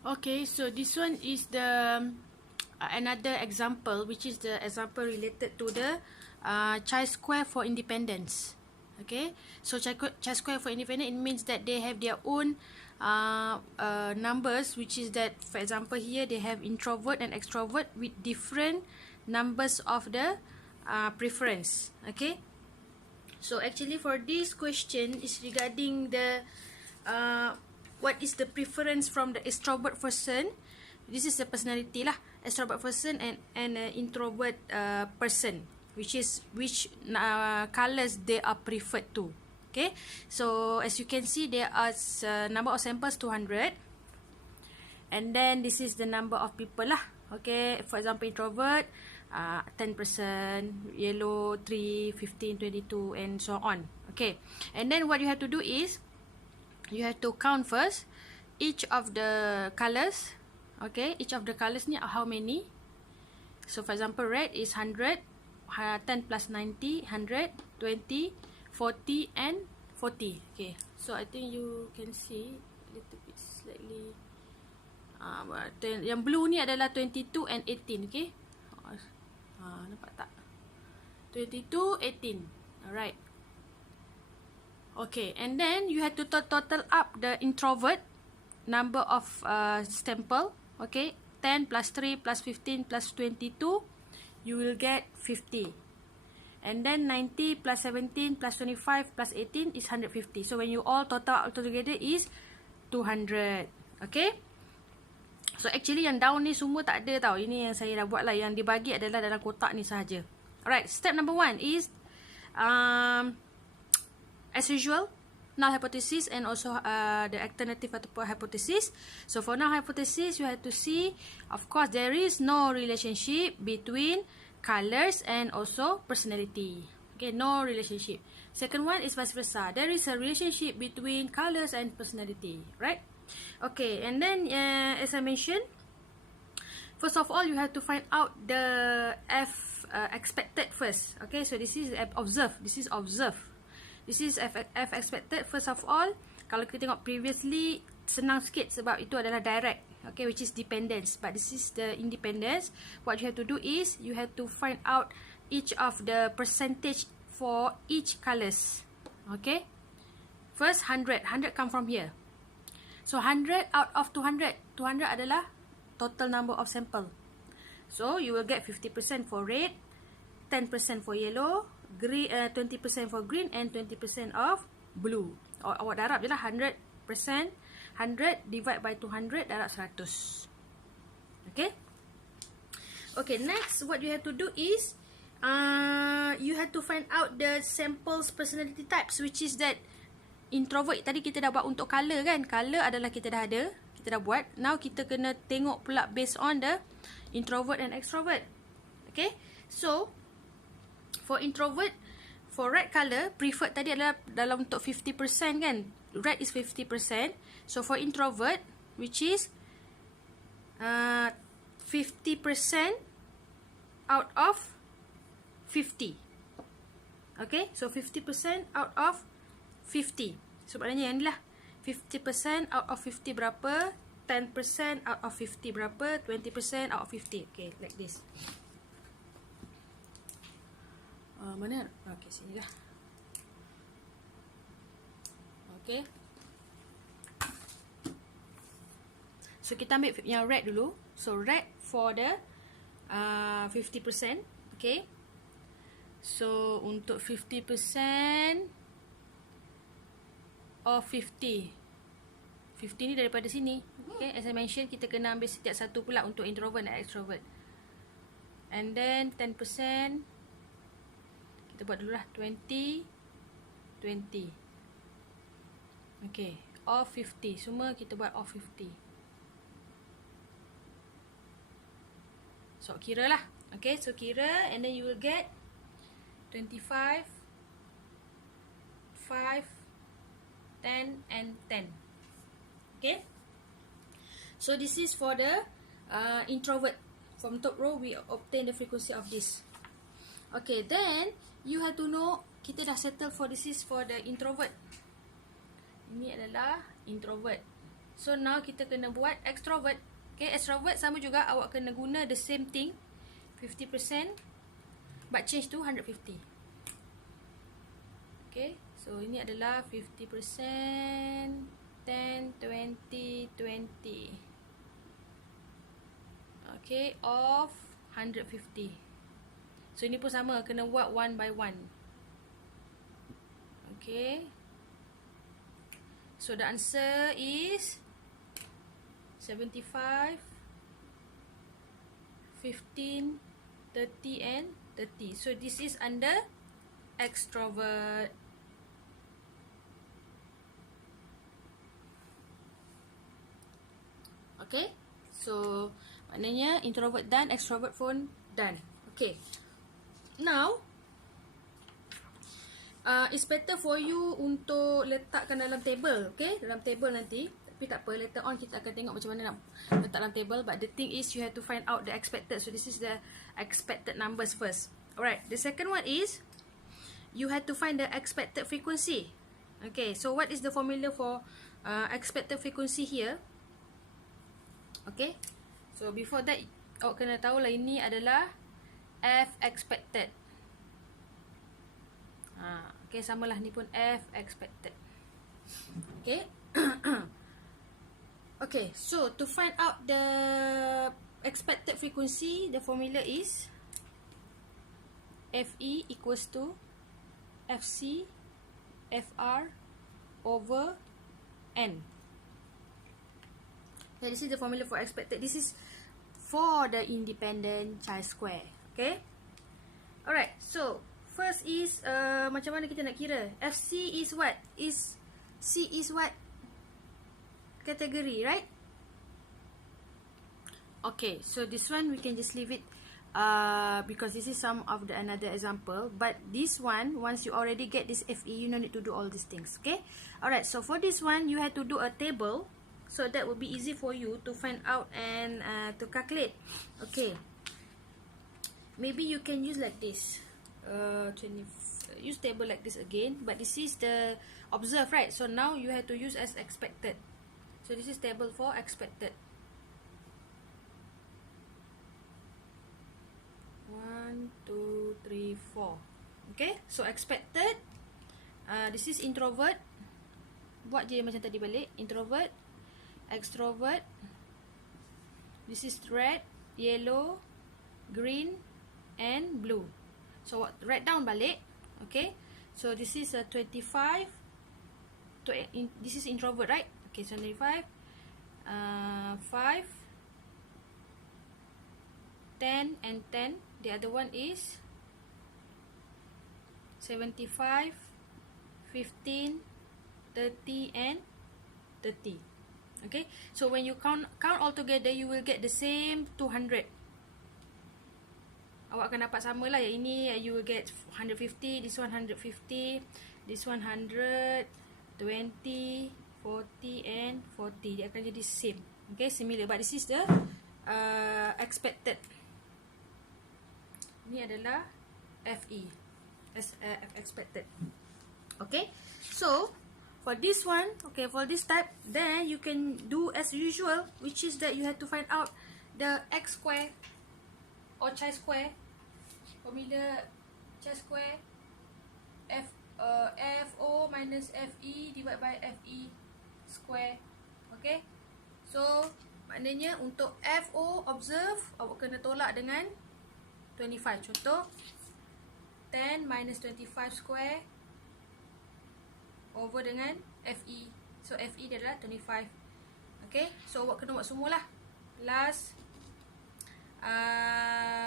Okay, so this one is the another example, which is the example related to the chi-square for independence. Okay, so chi-square for independence, it means that they have their own numbers, which is that, for example, here they have introvert and extrovert with different numbers of the preference. Okay, so actually for this question is regarding the what is the preference from the extrovert person. This is the personality lah, extrovert person and introvert person, which colors they are preferred to. Okay, so as you can see, there are number of samples 200, and then this is the number of people lah. Okay, for example, introvert 10%, yellow 3, 15, 22, and so on. Okay, and then what you have to do is you have to count first each of the colors. Okay, each of the colors ni how many. So for example, red is 100, 10 plus 90, 100, 20, 40 and 40. Okay, so I think you can see a little bit slightly. Yang blue ni adalah 22 and 18. Okay, nampak tak? 22, 18. Alright. Okay, and then you have to total up the introvert number of sample. Okay, 10 plus 3 plus 15 plus 22, you will get 50. And then 90 plus 17 plus 25 plus 18 is 150. So when you all total up together is 200. Okay, so actually yang down ni semua tak ada tau. Ini yang saya dah buat lah. Yang dibagi adalah dalam kotak ni sahaja. Alright, step number 1 is as usual, null hypothesis and also the alternative hypothesis. So for null hypothesis, you have to see, of course, there is no relationship between colors and also personality. Okay, no relationship. Second one is vice versa. There is a relationship between colors and personality, right? Okay, and then as I mentioned, first of all, you have to find out the F expected first. Okay, so this is observe. This is observe. This is F expected. First of all, kalau kita tengok previously, senang sikit sebab itu adalah direct. Okay, which is dependence. But this is the independence. What you have to do is, you have to find out each of the percentage for each colors. Okay, first 100. 100 come from here. So 100 out of 200. 200 adalah total number of sample. So you will get 50% for red, 10% for yellow, 20% for green and 20% of blue. Awak darab je lah 100%. 100 divide by 200 darab 100. Okay. Okay, next what you have to do is you have to find out the samples personality types, which is that introvert tadi kita dah buat untuk color kan. Color adalah kita dah ada, kita dah buat. Now kita kena tengok pula based on the introvert and extrovert. Okay, so for introvert, for red color, preferred tadi adalah dalam untuk 50% kan. Red is 50%. So for introvert, which is 50% out of 50. Okay, so 50% out of 50. So maknanya yang ni lah, 50% out of 50 berapa, 10% out of 50 berapa, 20% out of 50. Okay, like this. Mana? Okay, sini lah. Okay. So kita ambil yang red dulu. So red for the 50%. Okay. So untuk 50% of 50. 50 ni daripada sini. Okay, as I mentioned, kita kena ambil setiap satu pula untuk introvert dan extrovert. And then 10%, kita buat dulu lah 20, 20. Okay, of 50. Semua kita buat of 50. So kira lah. Okay, so kira and then you will get 25, 5, 10 and 10. Okay, so this is for the introvert. From top row we obtain the frequency of this. Okay, then you have to know, kita dah settle for this is for the introvert. Ini adalah introvert. So now kita kena buat extrovert. Okay, extrovert sama juga, awak kena guna the same thing, 50%, but change to 150. Okay, so ini adalah 50%, 10, 20, 20. Okay, of 150. So ini pun sama, kena buat one by one. Okay, so the answer is 75, 15, 30 and 30. So this is under extrovert. Okay, so maknanya introvert done, extrovert pun done. Okay, now it's better for you untuk letakkan dalam table. Okay, dalam table nanti. Tapi tak apa, later on kita akan tengok macam mana nak letak dalam table. But the thing is you have to find out the expected. So this is the expected numbers first. Alright, the second one is you have to find the expected frequency. Okay, so what is the formula for expected frequency here? Okay, so before that awak kena tahu lah ini adalah F expected. Okay, samalah ni pun F expected. Okay. Okay, so to find out the expected frequency, the formula is FE equals to FC FR over N. Okay, this is the formula for expected. This is for the independent chi-square. Okay. Alright, so first is macam mana kita nak kira? FC is what? C is what? Category, right? Okay, so this one we can just leave it because this is some of the another example. But this one, once you already get this FE, you don't need to do all these things. Okay. Alright, so for this one you have to do a table, so that will be easy for you to find out and to calculate. Okay, maybe you can use like this. Use table like this again, but this is the observe, right? So now you have to use as expected. So this is table for expected. 1, 2, 3, 4. Okay, so expected. This is introvert. Buat je macam tadi balik. Introvert, extrovert. This is red, yellow, green, and blue. So write down balik. Okay, so this is a 25. This is introvert, right? Okay, so 25, 5, 10 and 10. The other one is 75, 15, 30 and 30. Okay, so when you count all together, you will get the same 200. Awak akan dapat sama lah. Yang ini you will get 150, this one 150, this one 100, 20, 40 and 40. Dia akan jadi same. Okay, similar. But this is the expected. Ini adalah FE as expected. Okay, so for this one, okay, for this type, then you can do as usual, which is that you have to find out the x square or chi-square. Formula chi-square FO minus FE divided by FE square. Okay, so maknanya untuk FO observe, awak kena tolak dengan 25. Contoh 10 minus 25 square over dengan FE. So FE dia adalah 25. Okay, so awak kena buat semualah. Last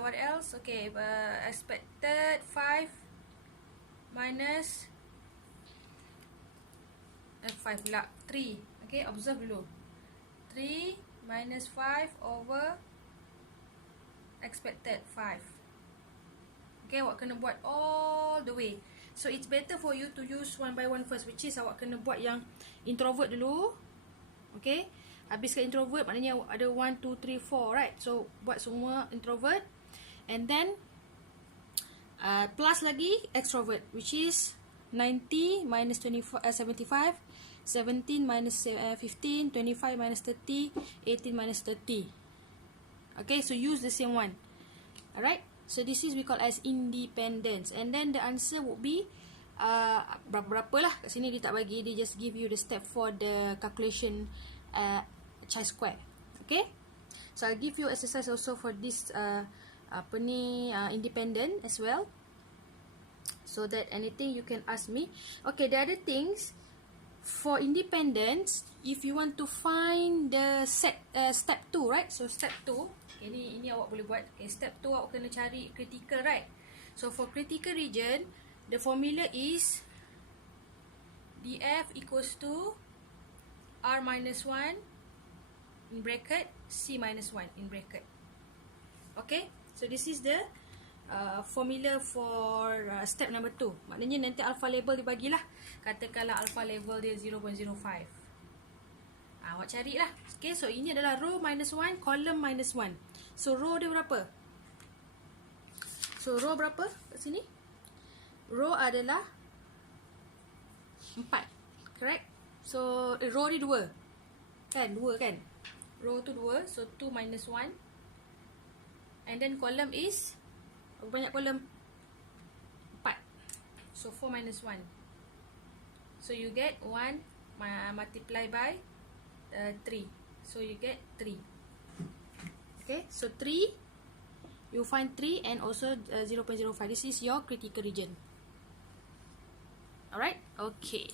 what else? Okay, expected 5 minus 5 pula 3. Okay, observe dulu. 3 minus 5 over expected 5. Okay, awak kena buat all the way. So it's better for you to use one by one first, which is awak kena buat yang introvert dulu. Okay, habiskan introvert, maknanya ada 1, 2, 3, 4, right? So buat semua introvert, and then plus lagi extrovert, which is 90 minus 75. 17 minus 15, 25 minus 30, 18 minus 30. Okay, so use the same one. Alright, so this is we call as independence. And then the answer would be berapa lah. Kat sini dia tak bagi, dia just give you the step for the calculation chi-square. Okay, so I'll give you exercise also for this independent as well, so that anything you can ask me. Okay, the other things for independence, if you want to find the step 2, right? So step 2, ini awak boleh buat. Okay, step 2 awak kena cari critical, right? So for critical region, the formula is df equals to r minus 1 in bracket c minus 1 in bracket. Okay, so this is the formula for step number 2. Maknanya nanti alpha level dibagilah. Katakanlah alpha level dia 0.05. Awak carilah. Okay, so ini adalah row minus 1, column minus 1. So row dia berapa? So row berapa kat sini? Row adalah 4. Correct? So row ni 2. Kan? 2 kan? Row tu 2. So 2 minus 1. And then column is, berapa banyak column? 4. So 4 minus 1. So you get 1 multiply by 3. So you get 3. Okay, so 3, you find 3 and also 0.05. This is your critical region. Alright, okay.